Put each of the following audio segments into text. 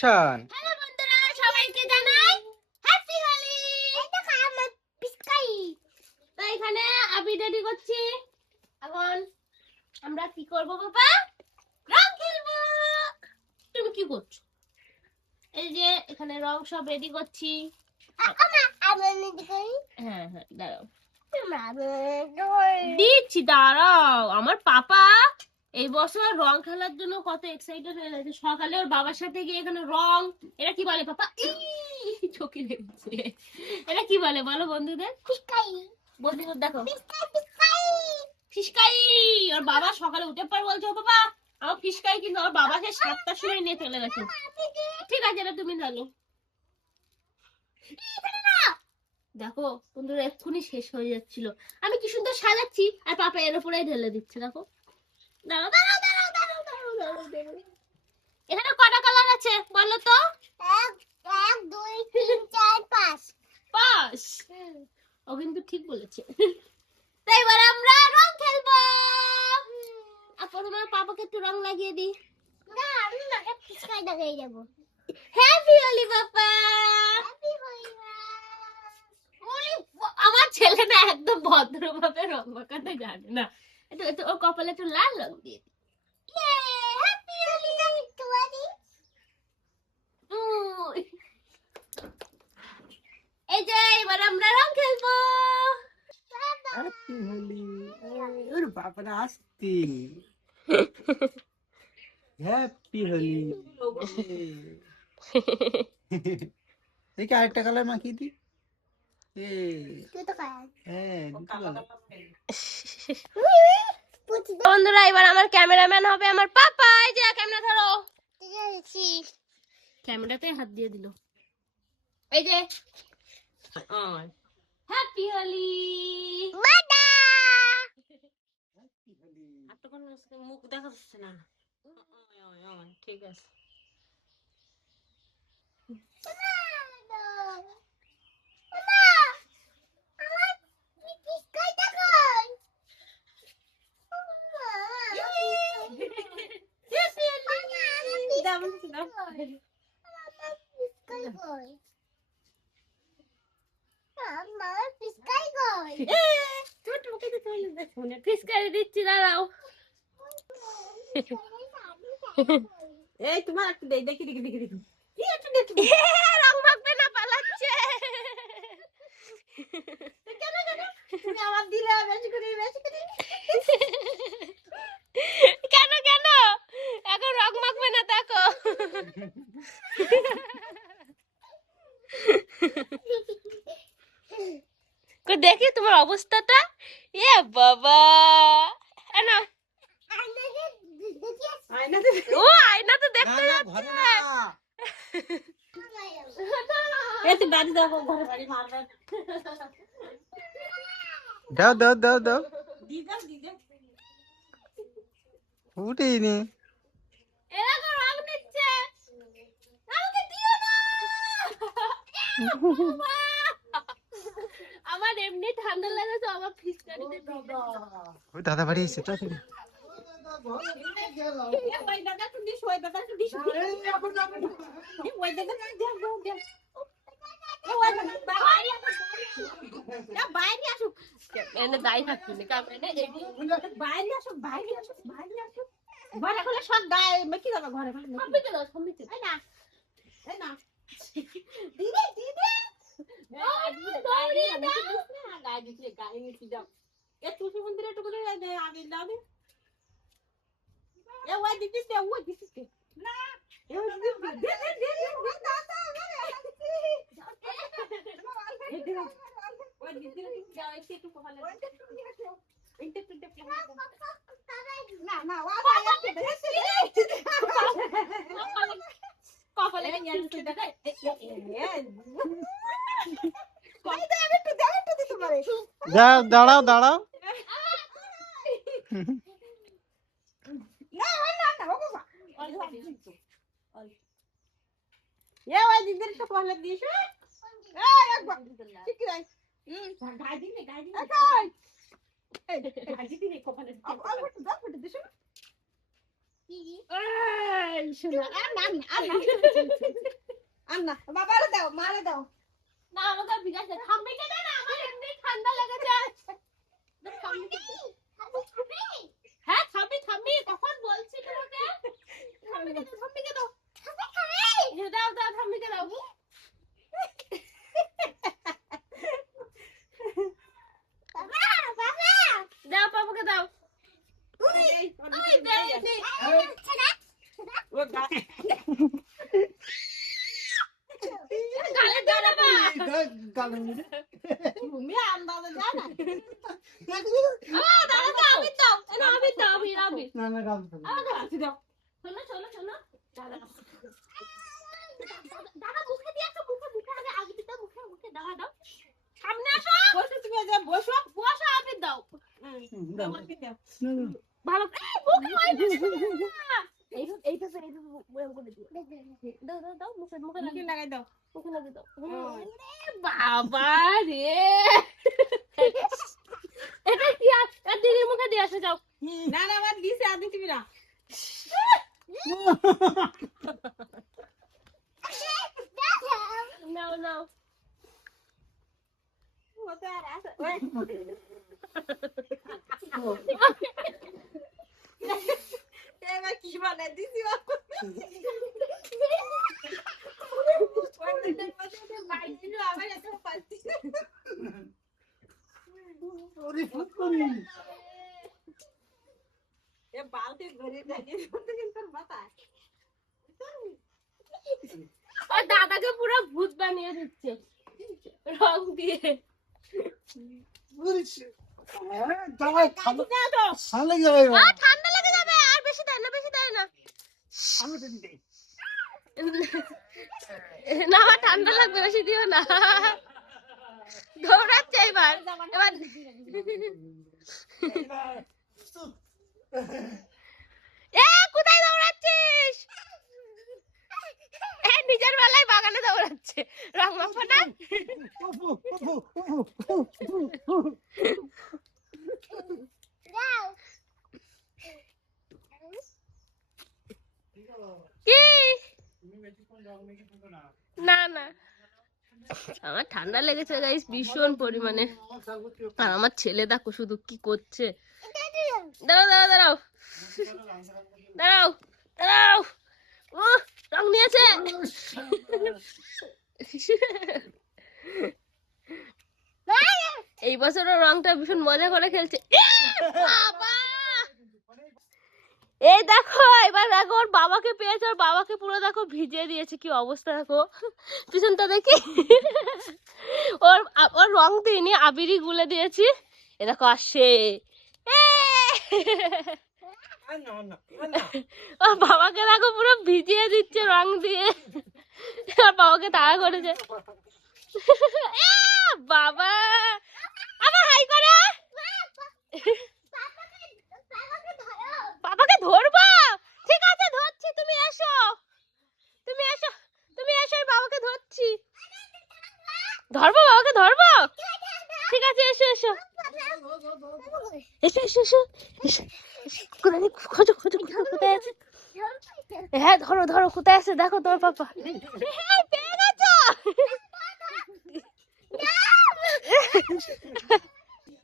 শোন হ্যালো বন্ধুরা, সবাইকে জানাই হ্যাপি হোলি। এটা আমার পিস্কাই। তো এখানে আমি রেডি করছি। এখন আমরা কি করব বাবা? রং খেলবো। তুমি কি করছো? এই যে এখানে রং সব রেডি করছি। আমি রেডি করি। হ্যাঁ হ্যাঁ, দাঁড়াও দিচ্ছি, দাঁড়াও। আমার পাপা এই বছর রং খেলার জন্য কত এক্সাইটেড হয়ে গেছে। সকালে ওর বাবার সাথে গিয়ে এখানে রং, এটা কি বলে পাপা? চোখে লেগেছে। এটা কি বলে বলো বন্ধুদের? ফিসকাই। বন্ধুদের দেখো, ফিসকাই। ওর বাবা সকালে উঠে পর বলছে, ও বাবা আমার ফিসকাই, কিন্তু ওর বাবা সে 7টার সময় নিয়ে চলে গেছে। ঠিক আছে, এটা তুমি জানো। দেখো বন্ধুরা, এক্ষুনি শেষ হয়ে যাচ্ছিল। আমি কি সুন্দর সাজাচ্ছি আর পাপা এর উপরেই ঢেলে দিচ্ছে। দেখো, দাঁড়াও দাঁড়াও দাঁড়াও দাঁড়াও দাঁড়াও দাঁড়াও দাঁড়াও। এখানে কটা কালার আছে বলো তো? 1 2 3 4 5। 5। ও কিন্তু ঠিক বলেছে। তাই এবার আমরা রং খেলবো। আর প্রথমে পাপাকে একটু রং লাগিয়ে দিই। না, আমি মাকে পিছকাই লাগাই যাব। হ্যাপি হোলি পাপা। হ্যাপি হোলি। আমার ছেলে না একদম ভদ্রভাবে রং মাখাতে জানে না। একটু ওর কপালে একটু লাল রং দিয়ে দিই। এই যে এবার আমরা রং খেলবো। হ্যাপি হোলি। ওর বাপরে আসতি হ্যাপি হোলি। দেখি আরেকটা কালার মাখিয়ে দি। বন্ধুরা, এবার আমার ক্যামেরাম্যান হবে আমার পাপা। এই যে ক্যামেরা ধরো। ক্যামেরাতে হাত দিয়ে দিল। এই যে হ্যাপি হোলি। মুখ দেখা যাচ্ছে না। ঠিক আছে। ফিসকারি দিচ্ছি, দাঁড়াও। এই তোমার একটু দেখি দেখি দেখি দেখি রং মাখবে না, পালাচ্ছে। কেন কেন তুমি আমার দিলে বেশি করে বেশি করে কেন কেন এখন রং মাখবে না? দেখো দেখি তোমার অবস্থাটা। এ বাবা, না ও আয়না তো দেখতে যাচ্ছে। এই তো বাড়ি যাবো, ঘরে বাড়ি মারবে। দাও দাও দাও দাও দিদা দিদা উঠেইনি। এরকম রং নিচ্ছে, আমাকে দিও না। আমার এমনি ঠান্ডা লাগে তো আমার ফিসকারিতে ওই দাদা বাড়ি এসে তো ওই দাদা তুমি ওই দাদা তুমি ওই দাদা বাইরে আসুক, এনে দাই থাকছি না কারণে বাইরে আসুক, বাইরে আসুক, বাইরে আসুক। ঘরে খোলে সব গায়ে কি যাবে ঘরে খোলে সম্মিতে দাও, সম্মিতে। এই না এই না দিদি দিদি গায়ে দিচ্ছে গায়ে নিচে যাও। এ তুলসী মন্দিরে একটু করে আগে দাও দিন। এ ওই দিচ্ছিস ওই দিচ্ছিস না যাও, দাঁড়াও দাঁড়াও। এই শোনা। আন্না বাবারে দাও মারে দাও না আমাকে বিকাশ দে। ঠাম্মিকে দে না, আমার এমনি ঠান্ডা লেগেছে। হ্যাঁ থাম্মি কখন বলছি তোমাকে? থাম্মিকে দাও। দাও দাও থাম্মিকে দাও। দাও পাপাকে দাও। গালে দাও না বা। তুমি আন্দাজে যা না দাও দাও আবির দাও। এনো আবির দাও আবির। না না গাল আছি দাও শোনো। দাদা মুখে দিয়ে আসো, মুখে আগে আবির দাও, মুখে দাও দাও। সামনে আসো। বসো তুমি যা বসো বসো আবির দাও। দাও ভালো মুখে এইটা বয়াম করে দিও। দাও মুখে মুখে লাগাই দাও মুখে লাগিয়ে দাও। বাবা রে এটা কি আর দিদির মুখে দিয়ে আসো যাও। না না আমার দিছে আর দিছি না নাও ওটা আর আছে এবার কি বানাই দিছি আমার এত পাচ্ছি এ বালতি ধরে লাগিয়ে কিন্তু মাথা আর দাদাকে পুরো ভূত বানিয়ে দিচ্ছে রং দিয়ে। ঠান্ডা লেগে যাবে আর ঠান্ডা লেগে যাবে। আর বেশি দেয় না না আমার ঠান্ডা লাগবে, বেশি দিও না। দৌড়াচ্ছে এবার কোথায় দৌড়াচ্ছিস? নিজের বেলায় বাগানে দৌড়াচ্ছে রং মাখো না। কি না আমার ঠান্ডা লেগেছে গাইস ভীষণ পরিমাণে। আর আমার ছেলে দেখো শুধু কি করছে। দাঁড়াও রং নিয়েছে। এই বছরও রংটা ভীষণ মজা করে খেলছে। এই দেখো এবার দেখো ওর বাবাকে পেয়েছে, ওর বাবাকে পুরো দেখো ভিজিয়ে দিয়েছে। কি অবস্থা দেখো পিছনটা দেখি। ওর রং দিইনি, আবিরই গুলে দিয়েছি। এ দেখো আসছে ওর বাবাকে দেখো পুরো ভিজিয়ে দিচ্ছে রং দিয়ে। ওর বাবাকে তাড়া করেছে। বাবা আবার হাই করে। বাবাকে ধরবো? ঠিক আছে ধরছি, তুমি এসো বাবাকে ধরছি। ধরবো বাবাকে ধরবো? ঠিক আছে এসো খোঁজো কোথায় আছে? হ্যাঁ ধরো কোথায় আছে দেখো তোমার পাপা। পেয়ে গেছো?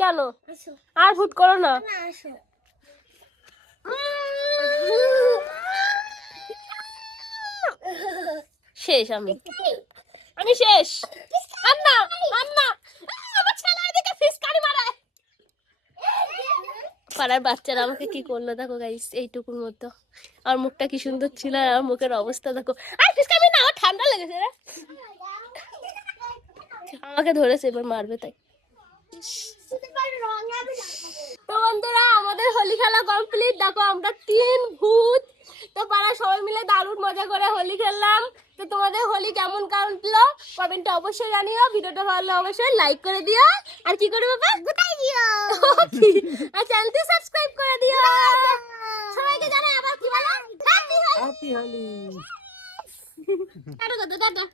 কেন আর ভূত করো না। শেষ আমি শেষ। আন্না আমার ছেলে এদিকে ফিসকারি মারায়। পাড়ার বাচ্চারা আমাকে কি করলো দেখো গাইস, এইটুকুর মতো। আর মুখটা কি সুন্দর ছিল, আর আমার মুখের অবস্থা দেখো। আর ফিসকারি না, আমার ঠান্ডা লেগেছে রে। আমাকে ধরেছে, এবার মারবে তাই। তো বন্ধুরা আমাদের হোলি খেলা কমপ্লিট। দেখো আমরা 3 ভূত তো পাড়া সবাই মিলে দারুণ মজা করে হোলি খেললাম। তো তোমাদের হোলি কেমন কাটলো কমেন্টে অবশ্যই জানিও। ভিডিওটা ভালো লাগলে অবশ্যই লাইক করে দিও। আর কি করে বাবা গোটাই দিও। আর চ্যানেলটি সাবস্ক্রাইব করে দিও। সবাইকে জানাই আবার কি বলো হ্যাপি হোলি। টাটা।